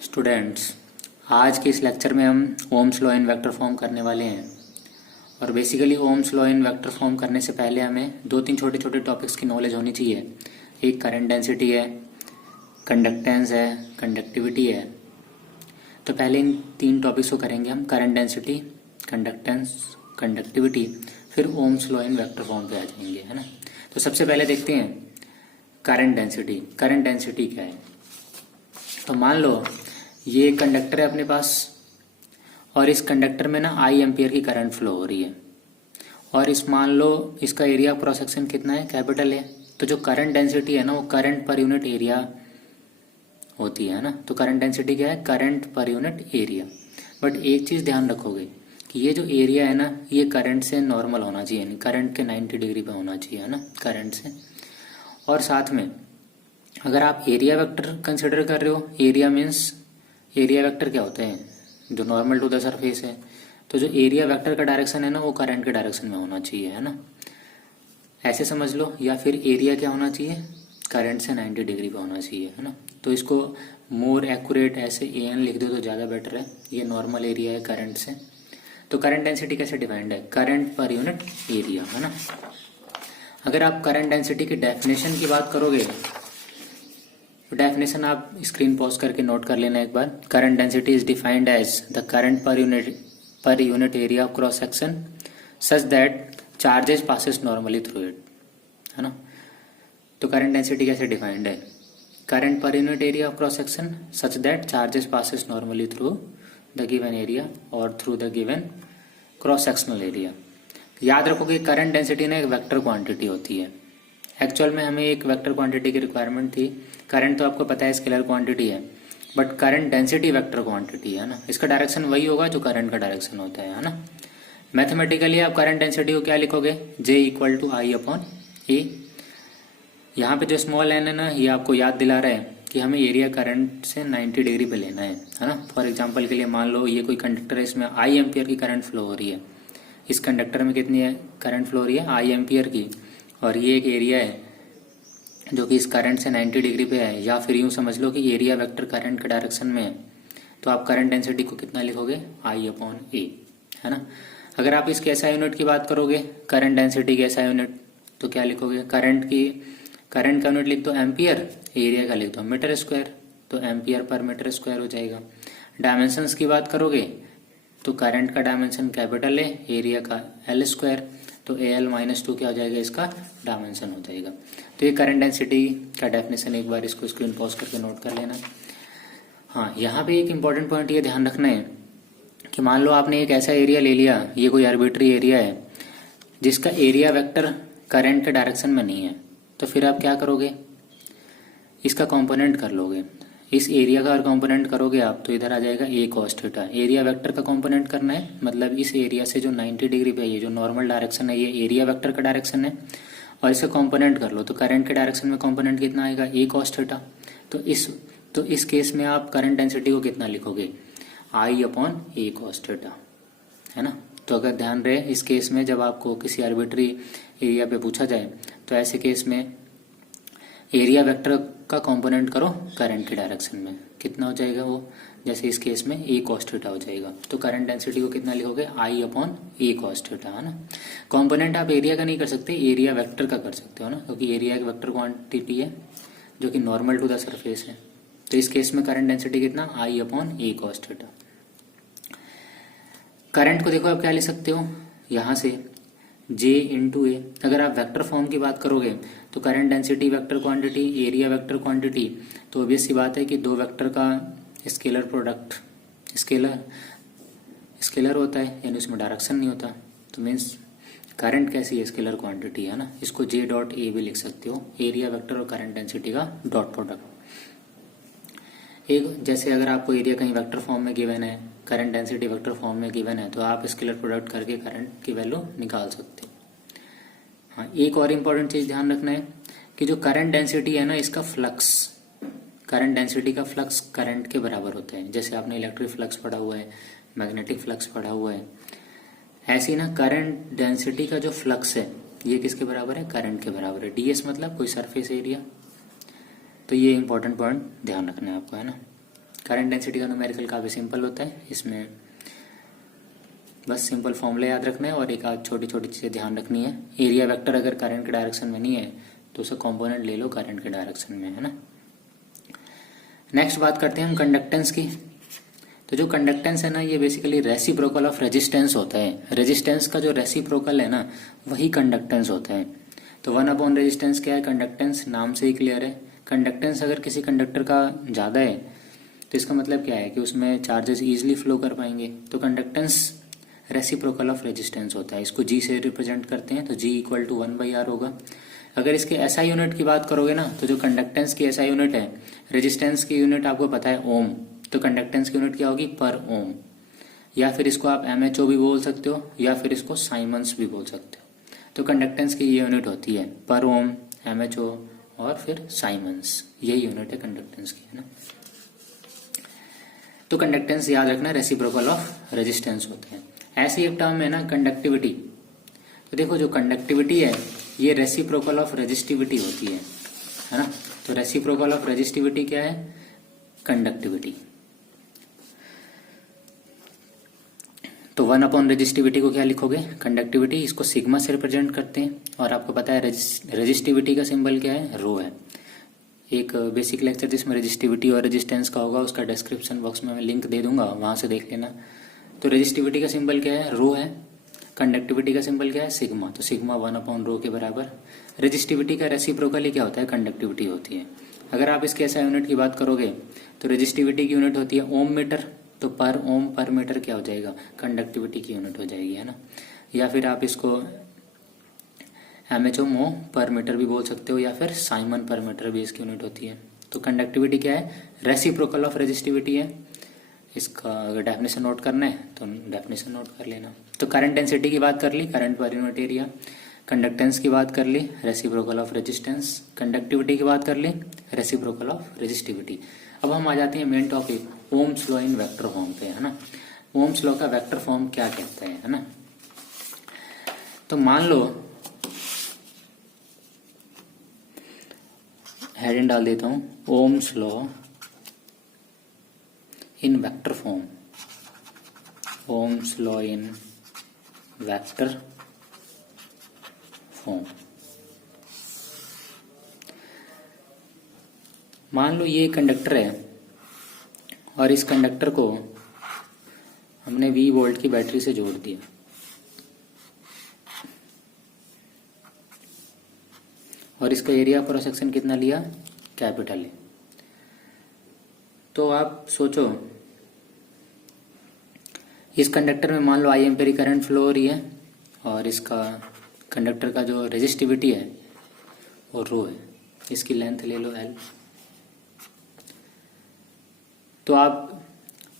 Students, आज के इस लेक्चर में हम ohms law in vector form करने वाले हैं। और basically ohms law in vector form करने से पहले हमें दो तीन छोटे छोटे टॉपिक्स की नॉलेज होनी चाहिए। एक करंट डेंसिटी है, कंडक्टेंस है, कंडक्टिविटी है। तो पहले इन तीन टॉपिक्स को करेंगे हम, करंट डेंसिटी, कंडक्टेंस, कंडक्टिविटी, फिर ohms law in vector form पे आ जाएंगे, है ना। तो सबसे पहले देखते हैं करंट डेंसिटी। करंट डेंसिटी क्या है? तो मान लो ये कंडक्टर है अपने पास और इस कंडक्टर में ना आई एम्पियर की करंट फ्लो हो रही है और इस मान लो इसका एरिया क्रॉस सेक्शन कितना है, कैपिटल है। तो जो करंट डेंसिटी है ना वो करंट पर यूनिट एरिया होती है ना। तो करंट डेंसिटी क्या है? Current per unit area. But एक चीज ध्यान रखोगे कि ये जो एरिया है ना ये करंट से नॉर्मल होना चाहिए, यानी करंट के 90 डिग्री पे होना चाहिए, है ना, करंट से। और साथ में अगर आप एरिया वेक्टर कंसिडर कर रहे हो, एरिया मीन्स एरिया वेक्टर क्या होते हैं? जो नॉर्मल टू द सरफेस है। तो जो एरिया वेक्टर का डायरेक्शन है ना वो करंट के डायरेक्शन में होना चाहिए, है ना, ऐसे समझ लो। या फिर एरिया क्या होना चाहिए? करंट से 90 डिग्री पे होना चाहिए, है ना। तो इसको मोर एक्यूरेट ऐसे एन लिख दो तो ज़्यादा बेटर है। ये नॉर्मल एरिया है करंट से। तो करंट डेंसिटी कैसे डिफाइंड है? करंट पर यूनिट एरिया, है ना। अगर आप करंट डेंसिटी की डेफिनेशन की बात करोगे तो डेफिनेशन आप स्क्रीन पॉज करके नोट कर लेना एक बार। Current density is defined as the current per unit area of cross section such that charges passes normally through it, है ना। तो करंट डेंसिटी कैसे डिफाइंड है? Current per unit area of cross section such that charges passes normally through the given area और through the given cross sectional area. याद रखो कि current density ना एक वेक्टर क्वांटिटी होती है। एक्चुअल में हमें एक वेक्टर क्वांटिटी की रिक्वायरमेंट थी। करंट तो आपको पता है स्केलर क्वांटिटी है, but current density vector quantity है ना। इसका डायरेक्शन वही होगा जो करंट का डायरेक्शन होता है ना। मैथमेटिकली आप करंट डेंसिटी को क्या लिखोगे? J equal to I upon A. यहाँ पे जो स्मॉल एन है ना ये आपको याद दिला रहा है कि हमें एरिया करंट से 90 डिग्री पे लेना है ना। फॉर एग्जाम्पल के लिए मान लो ये कोई कंडक्टर है, इसमें आई एम्पियर की करंट फ्लो हो रही है। इस कंडक्टर में कितनी है करंट फ्लो हो रही है? आई एम्पियर की। और ये एक एरिया है जो कि इस करंट से 90 डिग्री पे है। या फिर यूं समझ लो कि एरिया वेक्टर करंट के डायरेक्शन में है। तो आप करंट डेंसिटी को कितना लिखोगे? आई अपॉन ए, है ना। अगर आप इसके एसआई यूनिट की बात करोगे, करंट डेंसिटी के एसआई यूनिट, तो क्या लिखोगे? करंट का यूनिट लिख दो एम्पियर, एरिया का लिख दो मीटर स्क्वायर। तो एम्पियर पर मीटर स्क्वायर हो जाएगा। डायमेंशंस की बात करोगे तो करंट का डायमेंशन कैपिटल है, एरिया का एल स्क्वायर। तो AL-2 क्या हो जाएगा? इसका डायमेंशन हो जाएगा। तो ये करंट डेंसिटी का डेफिनेशन एक बार इसको स्क्रीन पॉज करके नोट कर लेना। हाँ, यहाँ पे एक इम्पॉर्टेंट पॉइंट ये ध्यान रखना है कि मान लो आपने एक ऐसा एरिया ले लिया, ये कोई आर्बिट्री एरिया है जिसका एरिया वेक्टर करंट के डायरेक्शन में नहीं है। तो फिर आप क्या करोगे? इसका कॉम्पोनेंट कर लोगे। इस एरिया का अगर कॉम्पोनेंट करोगे आप तो इधर आ जाएगा ए कॉस थीटा। एरिया वेक्टर का कॉम्पोनेंट करना है, मतलब इस एरिया से जो 90 डिग्री पे ये जो नॉर्मल डायरेक्शन है ये एरिया वेक्टर का डायरेक्शन है। और इसका कॉम्पोनेंट कर लो तो करंट के डायरेक्शन में कॉम्पोनेंट कितना आएगा? ए कॉस थीटा। तो इस केस में आप करंट डेंसिटी को कितना लिखोगे? आई अपॉन ए कॉस थीटा, है ना। तो अगर ध्यान रहे इस केस में जब आपको किसी आर्बिट्री एरिया पे पूछा जाए तो ऐसे केस में एरिया वेक्टर का कंपोनेंट करो करंट के डायरेक्शन में, कितना हो जाएगा वो? जैसे इस केस में ए कॉस थीटा हो जाएगा। तो करंट डेंसिटी को कितना लिखोगे? आई अपॉन ए कॉस थीटा, है ना। कंपोनेंट आप एरिया का नहीं कर सकते, एरिया वेक्टर का कर सकते हो ना, क्योंकि एरिया एक वेक्टर क्वांटिटी है जो कि नॉर्मल टू द सरफेस है। तो इस केस में करंट डेंसिटी कितना? आई अपॉन ए कॉस थीटा। करंट को देखो आप क्या लिख सकते हो यहाँ से, J इंटू ए। अगर आप वेक्टर फॉर्म की बात करोगे तो current density vector quantity, area vector quantity. तो ऑब्वियस सी बात है कि दो वेक्टर का स्केलर प्रोडक्ट स्केलर होता है, यानी उसमें डायरेक्शन नहीं होता। तो मीन्स करंट कैसी है? स्केलर क्वांटिटी, है ना। इसको J डॉट ए भी लिख सकते हो, एरिया वेक्टर और करंट डेंसिटी का डॉट प्रोडक्ट। एक जैसे अगर आपको एरिया कहीं वेक्टर फॉर्म में गिवन है, करंट डेंसिटी वेक्टर फॉर्म में गिवन है, तो आप स्केलर प्रोडक्ट करके करंट की वैल्यू निकाल सकते हो। हाँ, एक और इम्पोर्टेंट चीज ध्यान रखना है कि जो करंट डेंसिटी है ना इसका फ्लक्स, करंट डेंसिटी का फ्लक्स करंट के बराबर होता है। जैसे आपने इलेक्ट्रिक फ्लक्स पढ़ा हुआ है, मैग्नेटिक फ्लक्स पढ़ा हुआ है, ऐसे ही ना करंट डेंसिटी का जो फ्लक्स है ये किसके बराबर है? करंट के बराबर है। ds मतलब कोई सरफेस एरिया। तो ये इंपॉर्टेंट पॉइंट ध्यान रखना है आपको, है ना। करंट डेंसिटी का न्यूमेरिकल काफ़ी सिंपल होता है, इसमें बस सिंपल फॉर्मूला याद रखना है और एक आध छोटी छोटी चीज़ें ध्यान रखनी है। एरिया वेक्टर अगर करंट के डायरेक्शन में नहीं है तो उसका कंपोनेंट ले लो करंट के डायरेक्शन में, है ना। नेक्स्ट बात करते हैं हम कंडक्टेंस की। तो जो कंडक्टेंस है ना, ये बेसिकली रेसिप्रोकल ऑफ रेजिस्टेंस होता है। रेजिस्टेंस का जो रेसिप्रोकल है ना, वही कंडक्टेंस होता है। तो 1 अपॉन रेजिस्टेंस क्या है? कंडक्टेंस, नाम से ही क्लियर है। कंडक्टेंस अगर किसी कंडक्टर का ज़्यादा है तो इसका मतलब क्या है कि उसमें चार्जेस ईजिली फ्लो कर पाएंगे। तो कंडक्टेंस रेसिप्रोकल ऑफ रेजिस्टेंस होता है। इसको जी से रिप्रेजेंट करते हैं, तो जी इक्वल टू 1/r होगा। अगर इसके एसआई यूनिट की बात करोगे ना, तो जो कंडक्टेंस की एसआई यूनिट है, रेजिस्टेंस की यूनिट आपको पता है ओम, तो कंडक्टेंस की यूनिट क्या होगी? पर ओम। या फिर इसको आप एमएचओ भी बोल सकते हो या फिर इसको साइमन्स भी बोल सकते हो। तो कंडक्टेंस की ये यूनिट होती है पर ओम, एमएचओ और फिर साइमन्स, यही यूनिट है कंडक्टेंस की, है ना। तो कंडक्टेंस याद रखना रेसिप्रोकल ऑफ रेजिस्टेंस होते हैं। ऐसी एक टर्म है ना कंडक्टिविटी। तो देखो जो कंडक्टिविटी है ये रेसिप्रोकल ऑफ रेजिस्टिविटी होती है ना। तो रेसिप्रोकल ऑफ रेजिस्टिविटी क्या है? कंडक्टिविटी। तो 1 अपॉन रेजिस्टिविटी को क्या लिखोगे? कंडक्टिविटी। इसको सिग्मा से रिप्रेजेंट करते हैं और आपको पता है रेजिस्टिविटी का सिंबल क्या है? रो है। एक बेसिक लेक्चर जिसमें रेजिस्टिविटी और रेजिस्टेंस का होगा, उसका डिस्क्रिप्शन बॉक्स में मैं लिंक दे दूंगा, वहां से देख लेना। तो रेजिस्टिविटी का सिंबल क्या है? रो है। कंडक्टिविटी का सिंबल क्या है? सिग्मा। तो सिग्मा 1 अपॉन रो के बराबर। रेजिस्टिविटी का रेसिप्रोकली क्या होता है? कंडक्टिविटी होती है। अगर आप इसके ऐसा यूनिट की बात करोगे तो रेजिस्टिविटी की यूनिट होती है ओम मीटर, तो पर ओम पर मीटर क्या हो जाएगा? कंडक्टिविटी की यूनिट हो जाएगी, है ना। या फिर आप इसको एमएचओ मो पर मीटर भी बोल सकते हो या फिर साइमन पर मीटर भी इसकी यूनिट होती है। तो कंडक्टिविटी क्या है? रेसिप्रोकल ऑफ रेजिस्टिविटी है। इसका अगर डेफिनेशन नोट करना है तो डेफिनेशन नोट कर लेना। तो करंट डेंसिटी की बात कर ली, current per unit area. Conductance की बात कर ली, रेसिप्रोकल ऑफ रेजिस्टेंस। कंडक्टिविटी की बात कर ली, रेसिप्रोकल ऑफ रेजिस्टिविटी। अब हम आ जाते हैं main topic, ohms law in vector form पे, है ना। ओम्स लॉ का वेक्टर फॉर्म क्या कहता है ना। तो मान लो, हेडिंग डाल देता हूं, ohms law in vector form. Ohms law in vector form. मान लो ये कंडक्टर है और इस कंडक्टर को हमने 20 वोल्ट की बैटरी से जोड़ दिया। और इसका एरिया क्रॉस सेक्शन कितना लिया? कैपिटल है। तो आप सोचो, इस कंडक्टर में मान लो आई एम्पेयर करंट फ्लो हो रही है और इसका कंडक्टर का जो रेजिस्टिविटी है वो रो है। इसकी लेंथ ले लो एल। तो आप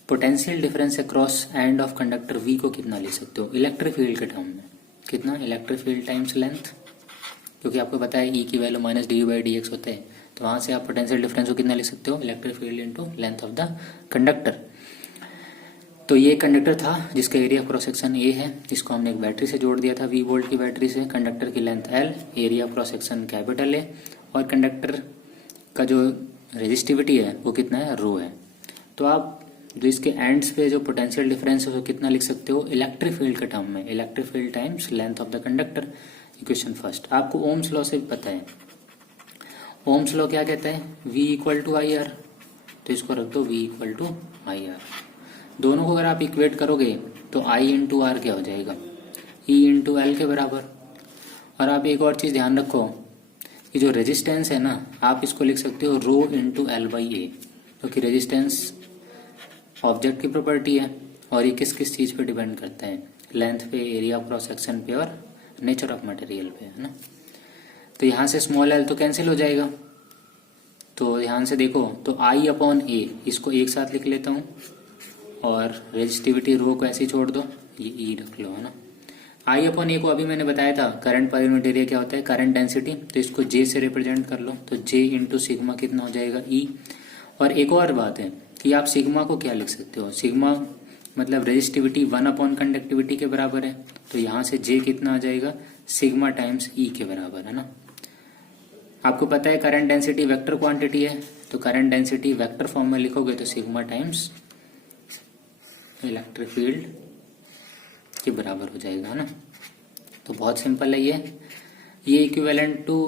potential difference across end of conductor V को कितना ले सकते हो? इलेक्ट्रिक फील्ड के टर्म में कितना? इलेक्ट्रिक फील्ड टाइम्स लेंथ, क्योंकि आपको पता है ई की value minus D by D x होते हैं। तो वहां से आप पोटेंशियल डिफरेंस को कितना लिख सकते हो? Electric field into length of the conductor. तो ये कंडक्टर था जिसका एरिया क्रॉस सेक्शन ए है। इसको हमने एक बैटरी से जोड़ दिया था 20 वोल्ट की बैटरी से। कंडक्टर की length L, area cross section capital है और कंडक्टर का जो रेजिस्टिविटी है वो कितना है? रो है। तो आप जो इसके एंड्स पे जो पोटेंशियल डिफरेंस है वो कितना लिख सकते हो? इलेक्ट्रिक फील्ड के टर्म में, electric field times length of the conductor. Equation first. आपको ओम्स लॉ से पता है, ओम्स लॉ क्या कहता है? V equal to I R. तो इसको रख दो V equal to I R. दोनों को अगर आप इक्वेट करोगे तो I इंटू आर क्या हो जाएगा? E इंटू एल के बराबर। और आप एक और चीज ध्यान रखो कि जो रेजिस्टेंस है ना, आप इसको लिख सकते हो रो इंटू एल बाई ए, क्योंकि रेजिस्टेंस ऑब्जेक्ट की प्रॉपर्टी है और ये किस किस चीज पे डिपेंड करता है? लेंथ पे, एरिया क्रॉस सेक्शन पे और नेचर ऑफ मटेरियल पे, है ना। तो यहाँ से स्मॉल एल तो कैंसिल हो जाएगा। तो ध्यान से देखो, तो आई अपॉन ए, इसको एक साथ लिख लेता हूँ और रेजिस्टिविटी रो को ऐसे ही छोड़ दो, ये ई रख लो, है ना। आई अपॉन ए को अभी मैंने बताया था करंट पर यूनिट एरिया क्या होता है? Current density. तो इसको जे से रिप्रेजेंट कर लो, तो जे इंटू सिग्मा कितना हो जाएगा? ई। और एक और बात है कि आप सिग्मा को क्या लिख सकते हो? सिग्मा मतलब रेजिस्टिविटी 1 अपॉन कंडक्टिविटी के बराबर है। तो यहाँ से जे कितना आ जाएगा? सिग्मा टाइम्स ई के बराबर, है ना। आपको पता है करंट डेंसिटी वेक्टर क्वांटिटी है, तो करंट डेंसिटी वेक्टर फॉर्म में लिखोगे तो सिग्मा टाइम्स इलेक्ट्रिक फील्ड के बराबर हो जाएगा, है ना। तो बहुत सिंपल है ये equivalent to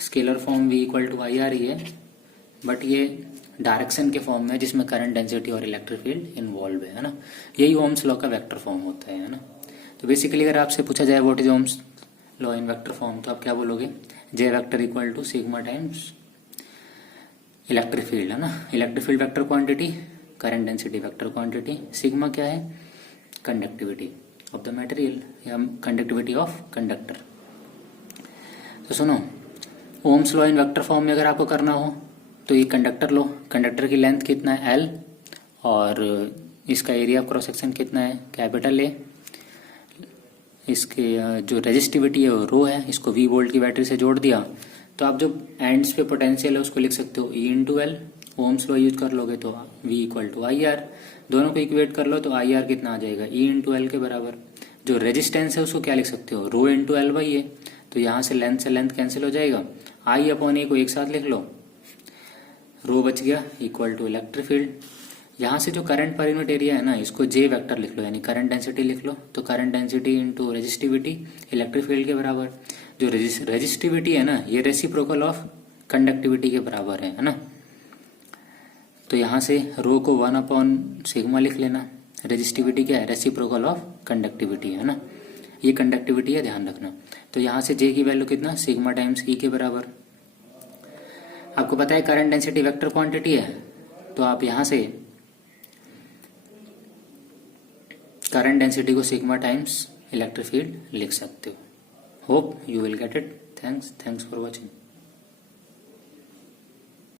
scalar form v equal to I R ही है, बट ये डायरेक्शन के फॉर्म में जिसमें करंट डेंसिटी और इलेक्ट्रिक फील्ड इन्वॉल्व है ना। यही ओम्स लॉ का वेक्टर फॉर्म होता है ना। तो बेसिकली अगर आपसे पूछा जाए what is Ohm's law in vector form, तो आप क्या बोलोगे, J vector equal to sigma times electric field, है ना। Electric field vector quantity, current density vector quantity, sigma क्या है, कंडक्टिविटी ऑफ द मटेरियल या कंडक्टिविटी ऑफ कंडक्टर। तो सुनो, ohms law in vector form में अगर आपको करना हो तो ये कंडक्टर लो, कंडक्टर की लेंथ कितना है L और इसका एरिया ऑफ क्रॉस सेक्शन कितना है कैपिटल A, इसके जो रेजिस्टिविटी है वो रो है, इसको V वोल्ट की बैटरी से जोड़ दिया, तो आप जो एंड्स पे पोटेंशियल है उसको लिख सकते हो E into L. Ohm's law use कर लोगे तो V equal to I R, दोनों को इक्वेट कर लो तो आई आर कितना आ जाएगा, E इंटू एल के बराबर। जो रेजिस्टेंस है उसको क्या लिख सकते हो, रो इंटू एल बाई ए, तो यहाँ से लेंथ कैंसिल हो जाएगा, I अपॉन ए को एक साथ लिख लो, रो बच गया इक्वल टू इलेक्ट्रिक फील्ड। यहाँ से जो करंट पर यूनिट एरिया है ना, इसको जे वेक्टर लिख लो, यानी करंट डेंसिटी लिख लो, तो current density into resistivity electric field के बराबर। जो रेजिस्टिविटी है ना, ये रेसिप्रोकल ऑफ कंडक्टिविटी के बराबर है ना। तो यहाँ से रो को 1 अपॉन सिग्मा लिख लेना, रेजिस्टिविटी क्या है, रेसिप्रोकल ऑफ कंडक्टिविटी, है ना। ये कंडक्टिविटी है, ध्यान रखना। तो यहाँ से जे की वैल्यू कितना, सिग्मा टाइम्स ई के बराबर। आपको पता है करंट डेंसिटी वेक्टर क्वांटिटी है, तो आप यहां से करंट डेंसिटी को सिग्मा टाइम्स इलेक्ट्रिक फील्ड लिख सकते हो। Hope you will get it. Thanks for watching.